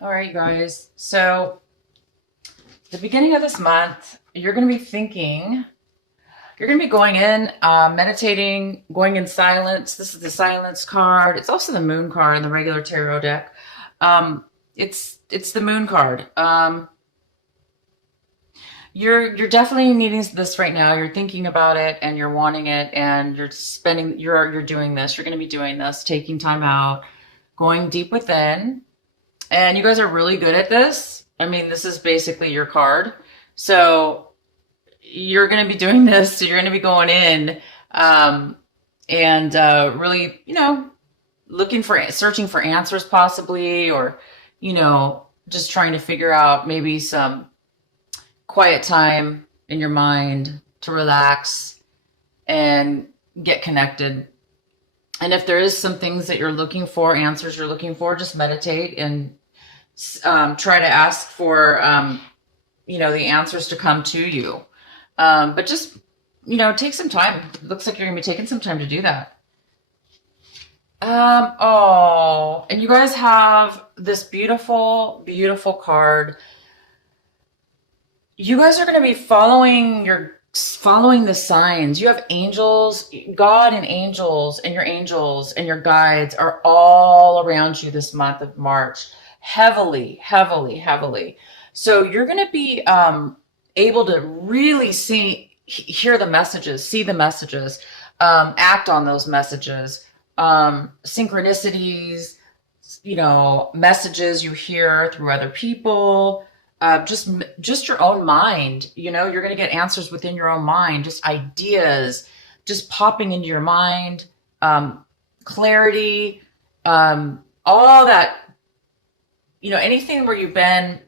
All right, you guys. So, the beginning of this month, you're going to be thinking, you're going to be going in, meditating, going in silence. This is the silence card. It's also the moon card in the regular tarot deck. It's the moon card. You're definitely needing this right now. You're thinking about it and you're wanting it, and you're doing this. You're going to be doing this, taking time out, going deep within. And you guys are really good at this. I mean, this is basically your card. So you're going to be doing this. So you're going to be going in and really, searching for answers possibly, or, just trying to figure out maybe some quiet time in your mind to relax and get connected. And if there is some things that you're looking for, answers you're looking for, just meditate and try to ask for, the answers to come to you. But just, take some time. It looks like you're going to be taking some time to do that. And you guys have this beautiful, beautiful card. You guys are going to be following the signs. You have angels, God and your guides are all around you this month of March, heavily, heavily, heavily. So you're going to be able to really hear the messages, see the messages, act on those messages, synchronicities, messages you hear through other people. Just your own mind, you're going to get answers within your own mind, just ideas, just popping into your mind, clarity, all that, anything where you've been,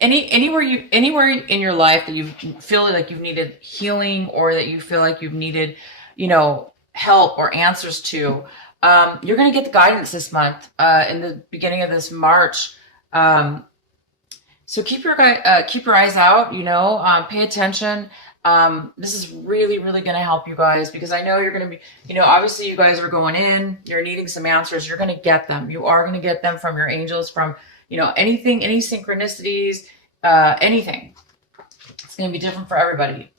anywhere in your life that you feel like you've needed healing, or that you feel like you've needed, help or answers to, you're going to get the guidance this month, in the beginning of this March. So keep your eyes out, pay attention. This is really, really going to help you guys, because I know you're going to be, obviously you guys are going in, you're needing some answers. You're going to get them. You are going to get them from your angels, from, anything, any synchronicities, anything. It's going to be different for everybody.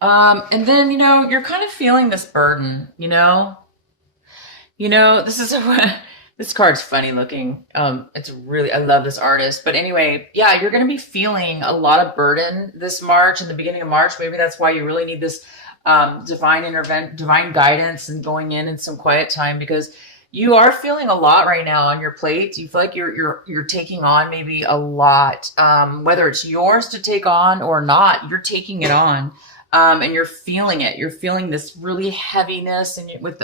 And then, you're kind of feeling this burden, this is this card's funny looking. It's really, I love this artist. But anyway, yeah, you're going to be feeling a lot of burden this March, in the beginning of March. Maybe that's why you really need this divine guidance, and going in some quiet time, because you are feeling a lot right now on your plate. You feel like you're taking on maybe a lot, whether it's yours to take on or not. You're taking it on. And you're feeling it. You're feeling this really heaviness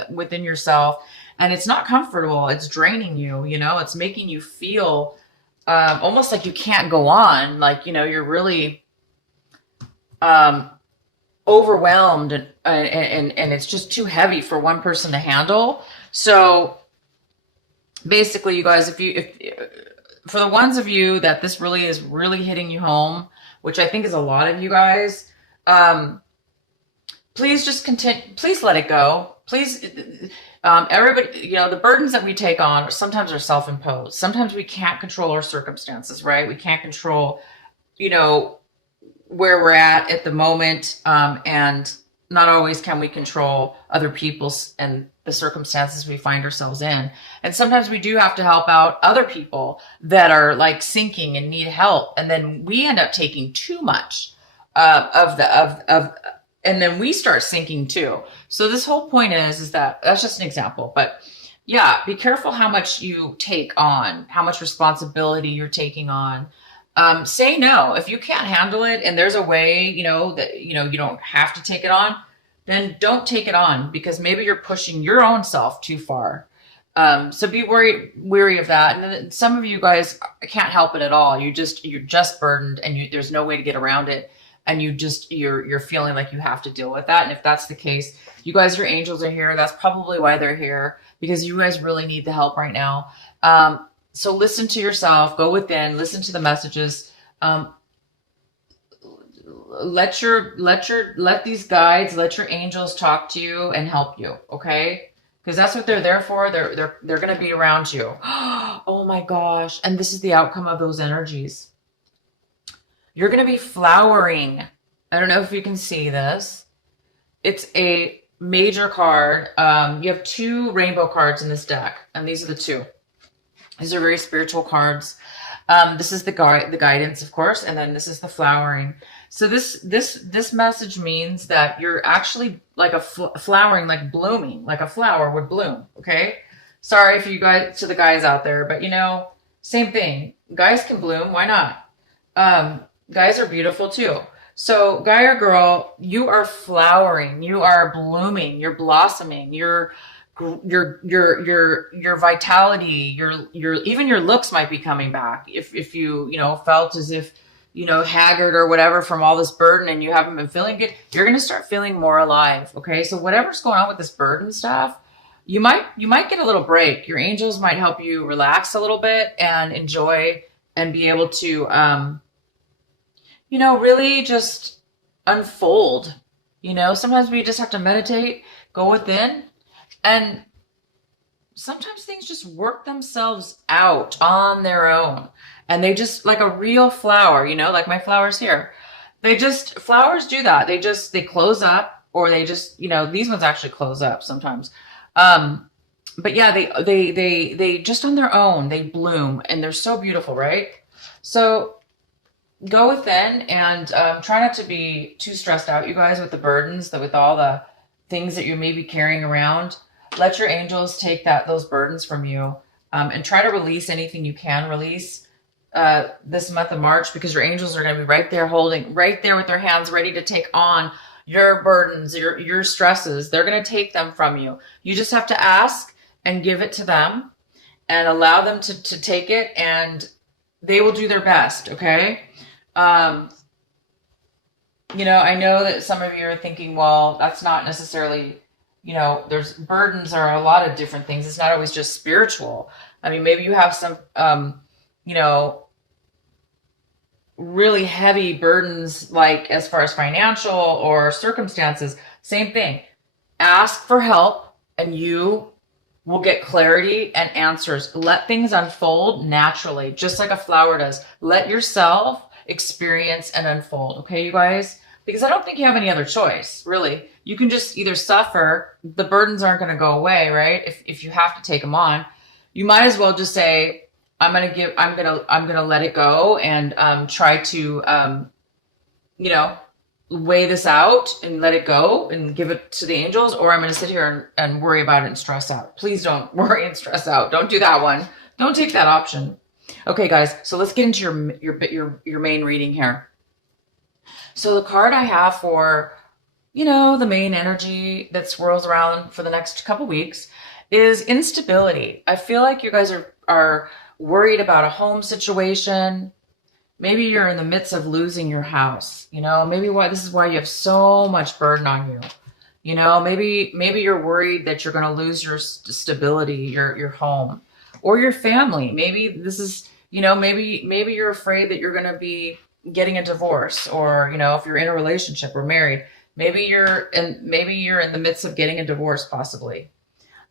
within yourself, and it's not comfortable. It's draining you. It's making you feel almost like you can't go on. Like, you're really overwhelmed, and it's just too heavy for one person to handle. So basically, you guys, if for the ones of you that this really is really hitting you home, which I think is a lot of you guys, please just continue. Please let it go. Please, everybody, the burdens that we take on sometimes are self-imposed. Sometimes we can't control our circumstances, right? We can't control, where we're at the moment. And not always can we control other people's and the circumstances we find ourselves in. And sometimes we do have to help out other people that are like sinking and need help. And then we end up taking too much and then we start sinking too. So this whole point is that's just an example, but yeah, be careful how much you take on, how much responsibility you're taking on. Say no. If you can't handle it and there's a way, that, you don't have to take it on, then don't take it on, because maybe you're pushing your own self too far. So be weary of that. And then some of you guys can't help it at all. You're just burdened, and there's no way to get around it. And you're feeling like you have to deal with that. And if that's the case, you guys, your angels are here. That's probably why they're here, because you guys really need the help right now. So listen to yourself, go within, listen to the messages. Let these guides, let your angels talk to you and help you. Okay. because that's what they're there for. They're going to be around you. Oh my gosh. And this is the outcome of those energies. You're going to be flowering. I don't know if you can see this. It's a major card. You have 2 rainbow cards in this deck, and these are the 2. These are very spiritual cards. This is the guidance, of course, and then this is the flowering. So this message means that you're actually like a flowering, like blooming, like a flower would bloom. Okay. Sorry if you guys, to the guys out there, but you know, same thing. Guys can bloom. Why not? Guys are beautiful too. So guy or girl, you are flowering. You are blooming. You're blossoming. Your vitality, your even your looks might be coming back. If you felt as if haggard or whatever from all this burden and you haven't been feeling good, you're going to start feeling more alive. Okay, so whatever's going on with this burden stuff, you might get a little break. Your angels might help you relax a little bit and enjoy and be able to really just unfold. Sometimes we just have to meditate, go within, and sometimes things just work themselves out on their own. And they just, like a real flower, like my flowers here. Flowers do that. They close up, or they just, these ones actually close up sometimes. But yeah, they just on their own, they bloom, and they're so beautiful, right? So go within and try not to be too stressed out, you guys, with the burdens, with all the things that you may be carrying around. Let your angels take those burdens from you, and try to release anything you can release this month of March, because your angels are going to be right there with their hands ready to take on your burdens, your stresses. They're going to take them from you. You just have to ask and give it to them and allow them to take it, and they will do their best. Okay. I know that some of you are thinking, well, that's not necessarily, there's burdens are a lot of different things. It's not always just spiritual. I mean, maybe you have some, really heavy burdens, like as far as financial or circumstances. Same thing. Ask for help and you will get clarity and answers. Let things unfold naturally, just like a flower does. Let yourself experience and unfold. Okay, you guys? Because I don't think you have any other choice, really. You can just either suffer. The burdens aren't going to go away, right? If you have to take them on, you might as well just say, I'm going to let it go and try to, weigh this out and let it go and give it to the angels, or I'm going to sit here and worry about it and stress out. Please don't worry and stress out. Don't do that one. Don't take that option. Okay, guys. So let's get into your main reading here. So the card I have for, the main energy that swirls around for the next couple weeks is instability. I feel like you guys are worried about a home situation. Maybe you're in the midst of losing your house. Maybe this is why you have so much burden on you. Maybe you're worried that you're going to lose your stability, your home, or your family. Maybe this is, maybe you're afraid that you're going to be getting a divorce, or if you're in a relationship or married, maybe you're in the midst of getting a divorce, possibly.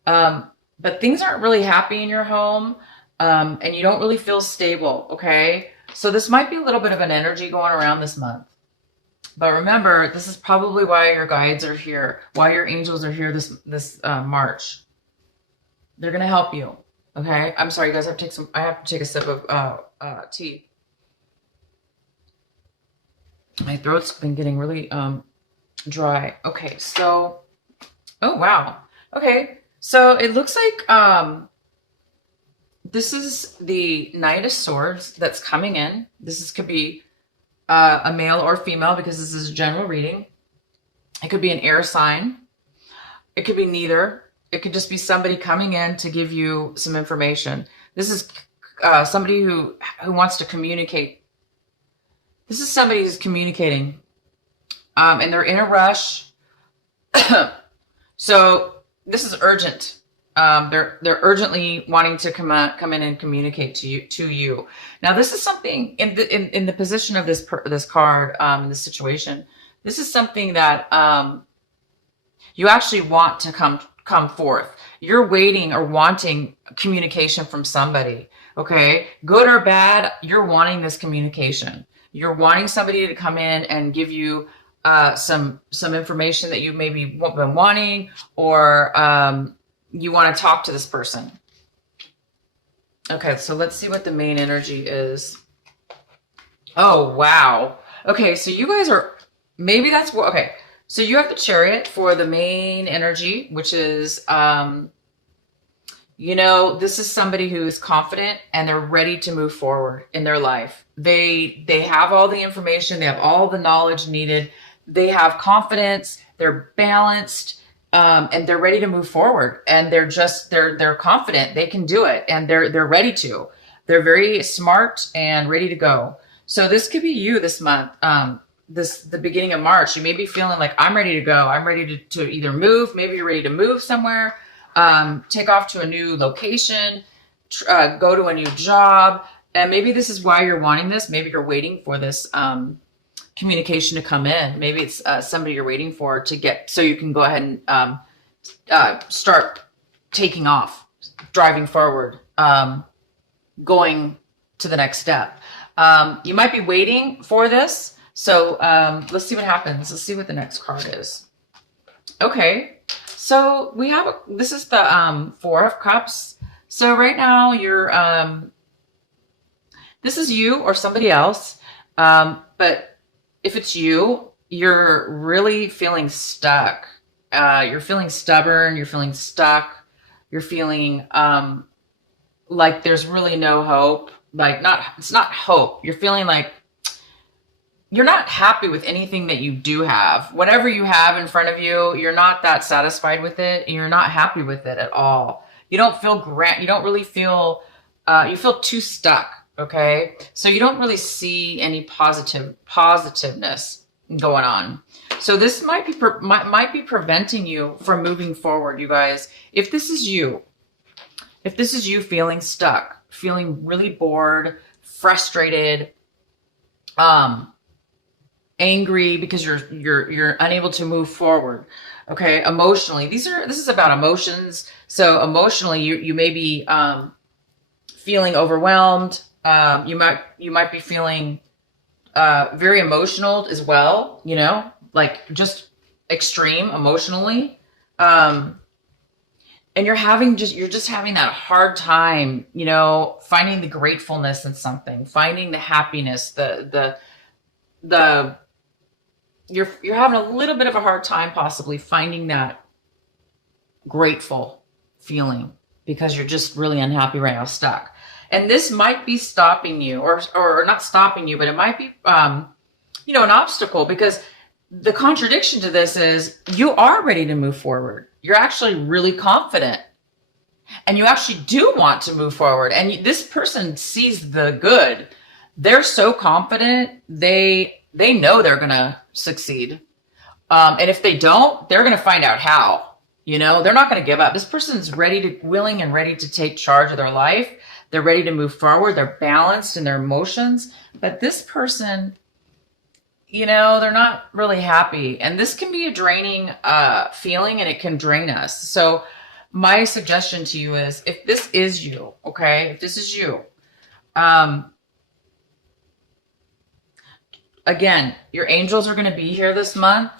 But things aren't really happy in your home, and you don't really feel stable. Okay, so this might be a little bit of an energy going around this month. But remember, this is probably why your guides are here, why your angels are here this March. They're gonna help you. Okay, I'm sorry, you guys. I have to take a sip of tea. My throat's been getting really dry. Okay, so, oh wow. Okay, so it looks like this is the Knight of Swords that's coming in. Could be a male or female, because this is a general reading. It could be an air sign. It could be neither. It could just be somebody coming in to give you some information. This is somebody who wants to communicate. This is somebody who's communicating, and they're in a rush. So this is urgent. They're urgently wanting to come in and communicate to you. Now, this is something in the position of this card, in this situation. This is something that you actually want to come come forth. You're waiting or wanting communication from somebody. Okay, good or bad, you're wanting this communication. You're wanting somebody to come in and give you some information that you maybe been wanting, or you want to talk to this person. Okay, so let's see what the main energy is. Oh, wow. Okay, so you guys are, maybe that's what, okay. So you have the Chariot for the main energy, which is, this is somebody who is confident and they're ready to move forward in their life. They have all the information. They have all the knowledge needed. They have confidence. They're balanced, and they're ready to move forward. And they're confident. They can do it, and they're ready to. They're very smart and ready to go. So this could be you this month. The beginning of March, you may be feeling like, I'm ready to go. I'm ready to either move. Maybe you're ready to move somewhere, take off to a new location, go to a new job. And maybe this is why you're wanting this. Maybe you're waiting for this communication to come in. Maybe it's somebody you're waiting for to get, so you can go ahead and start taking off, driving forward, going to the next step. You might be waiting for this. So let's see what happens. Let's see what the next card is. Okay, so we have this is the Four of Cups. So right now you're this is you or somebody else, but if it's you, you're really feeling stuck. You're feeling stubborn. You're feeling stuck. You're feeling like there's really no hope. It's not hope. You're feeling like you're not happy with anything that you do have. Whatever you have in front of you, you're not that satisfied with it. And you're not happy with it at all. You don't feel great. You don't really feel, you feel too stuck. Okay. So you don't really see any positiveness going on. So this might be preventing you from moving forward, you guys. If this is you feeling stuck, feeling really bored, frustrated, angry because you're unable to move forward. Okay, emotionally, this is about emotions. So emotionally, you may be feeling overwhelmed. You might be feeling very emotional as well. Like just extreme emotionally. And you're just having that hard time, finding the gratefulness in something, finding the happiness, you're having a little bit of a hard time possibly finding that grateful feeling because you're just really unhappy right now, stuck. And this might be stopping you or not stopping you, but it might be, an obstacle, because the contradiction to this is you are ready to move forward. You're actually really confident and you actually do want to move forward. And this person sees the good. They're so confident. They know they're going to succeed. And if they don't, they're going to find out how. They're not going to give up. This person's willing and ready to take charge of their life. They're ready to move forward. They're balanced in their emotions. But this person, they're not really happy. And this can be a draining feeling, and it can drain us. So my suggestion to you is, if this is you, okay, if this is you, again, your angels are going to be here this month.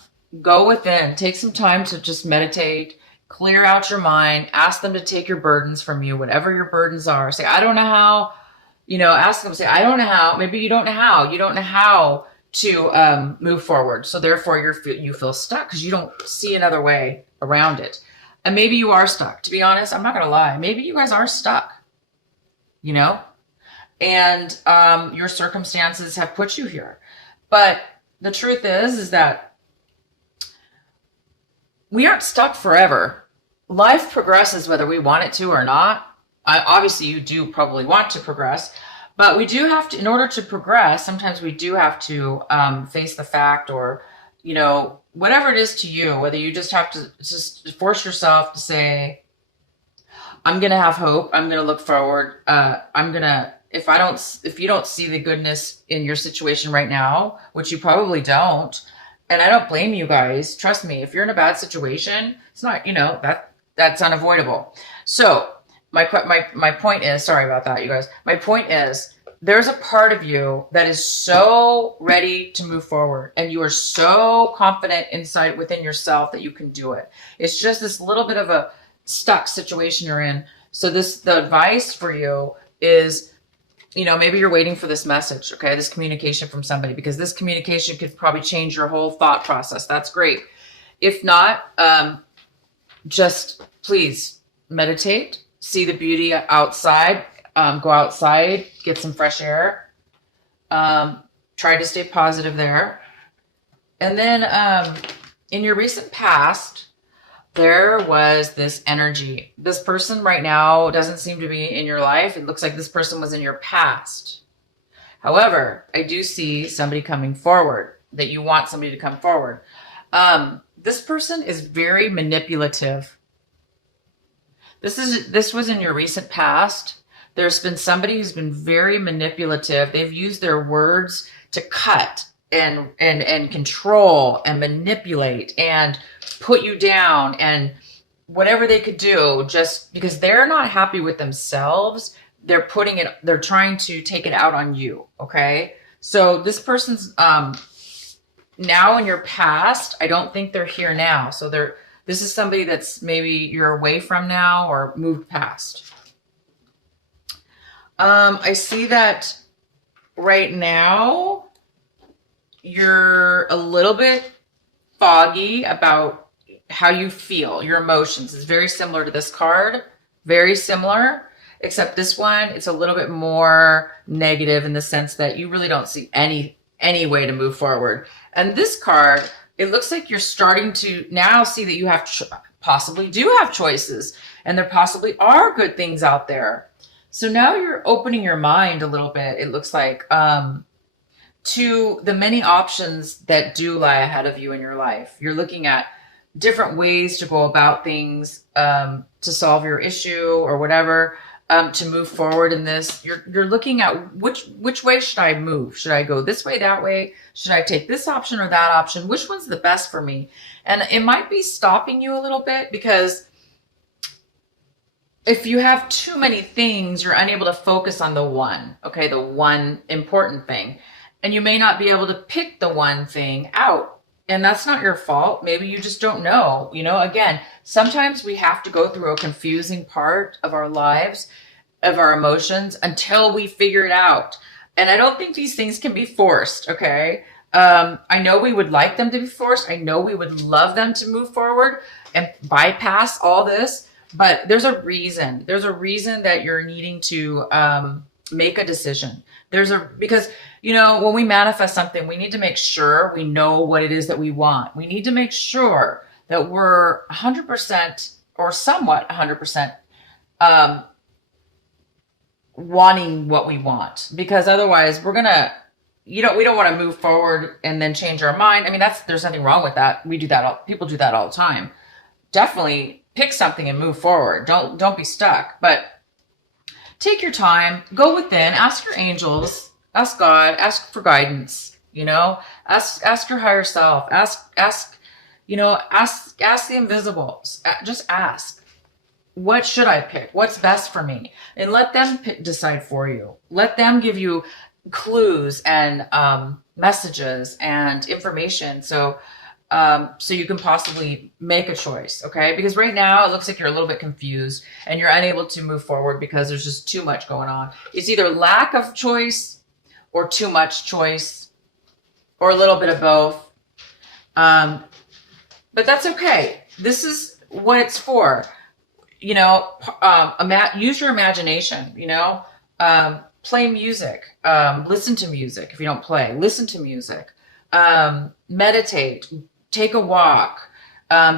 Go within, take some time to just meditate, clear out your mind, ask them to take your burdens from you, whatever your burdens are. Say, I don't know how, ask them, say, I don't know how. Maybe you don't know how. You don't know how to move forward. So therefore you feel stuck because you don't see another way around it. And maybe you are stuck. To be honest, I'm not going to lie. Maybe you guys are stuck, and your circumstances have put you here. But the truth is that we aren't stuck forever. Life progresses whether we want it to or not. Obviously, you do probably want to progress, but we do have to, in order to progress, sometimes we do have to face the fact, or, whatever it is to you, whether you just have to just force yourself to say, I'm going to have hope. I'm going to look forward. If you don't see the goodness in your situation right now, which you probably don't, and I don't blame you guys, trust me, if you're in a bad situation, it's not, That's unavoidable. So my point is, sorry about that, you guys. My point is, there's a part of you that is so ready to move forward, and you are so confident inside within yourself that you can do it. It's just this little bit of a stuck situation you're in. So the advice for you is, maybe you're waiting for this message, okay? This communication from somebody, because this communication could probably change your whole thought process. That's great. If not, just please meditate, see the beauty outside, go outside, get some fresh air, try to stay positive there. And then in your recent past, there was this energy. This person right now doesn't seem to be in your life. It looks like this person was in your past. However, I do see somebody coming forward, that you want somebody to come forward. This person is very manipulative. This was in your recent past. There's been somebody who's been very manipulative. They've used their words to cut and control and manipulate and put you down, and whatever they could do, just because they're not happy with themselves, they're trying to take it out on you. Okay. So this person's, now in your past, I don't think they're here now. So this is somebody that's maybe you're away from now or moved past. I see that right now you're a little bit foggy about how you feel, your emotions. Is very similar to this card, very similar, except this one, it's a little bit more negative in the sense that you really don't see any way to move forward. And this card, it looks like you're starting to now see that you have possibly do have choices, and there possibly are good things out there. So now you're opening your mind a little bit, it looks like, to the many options that do lie ahead of you in your life. You're looking at different ways to go about things, to solve your issue or whatever, to move forward in this. You're looking at which way should I move? Should I go this way, that way? Should I take this option or that option? Which one's the best for me? And it might be stopping you a little bit, because if you have too many things, you're unable to focus on the one, okay, the one important thing. And you may not be able to pick the one thing out. And that's not your fault. Maybe you just don't know. Again, sometimes we have to go through a confusing part of our lives, of our emotions, until we figure it out. And I don't think these things can be forced, okay? I know we would like them to be forced. I know we would love them to move forward and bypass all this. But there's a reason. There's a reason that you're needing to make a decision. Because when we manifest something, we need to make sure we know what it is that we want. We need to make sure that we're 100% or somewhat 100% wanting what we want, because otherwise we're going to, we don't want to move forward and then change our mind. I mean, there's nothing wrong with that. We do that. People do that all the time. Definitely pick something and move forward. Don't be stuck, but take your time, go within, ask your angels, ask God, ask for guidance, ask your higher self, ask the invisibles. Just ask, what should I pick? What's best for me? And let them decide for you. Let them give you clues and messages and information. So you can possibly make a choice, okay? Because right now it looks like you're a little bit confused and you're unable to move forward because there's just too much going on. It's either lack of choice or too much choice, or a little bit of both. But that's okay. This is what it's for. Use your imagination, play music, listen to music. If you don't play, listen to music, meditate, take a walk,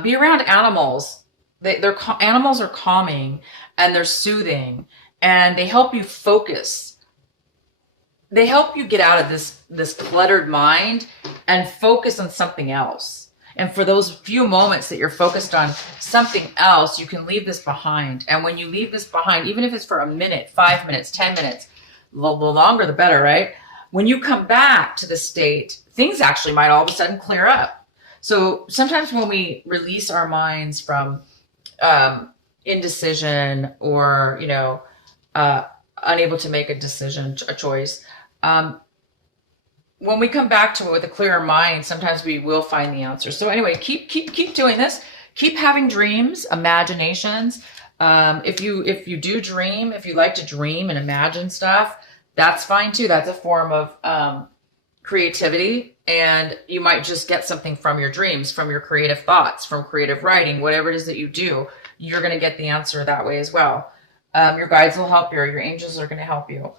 be around animals. Animals are calming and they're soothing, and they help you focus. They help you get out of this cluttered mind and focus on something else. And for those few moments that you're focused on something else, you can leave this behind. And when you leave this behind, even if it's for a minute, 5 minutes, 10 minutes, the longer the better, right? When you come back to the state, things actually might all of a sudden clear up. So sometimes when we release our minds from indecision, or, uh, unable to make a decision, a choice. When we come back to it with a clearer mind, sometimes we will find the answer. So anyway, keep doing this. Keep having dreams, imaginations. If you do dream, if you like to dream and imagine stuff, that's fine too. That's a form of creativity, and you might just get something from your dreams, from your creative thoughts, from creative writing, whatever it is that you do. You're going to get the answer that way as well. Your guides will help you, or your angels are going to help you.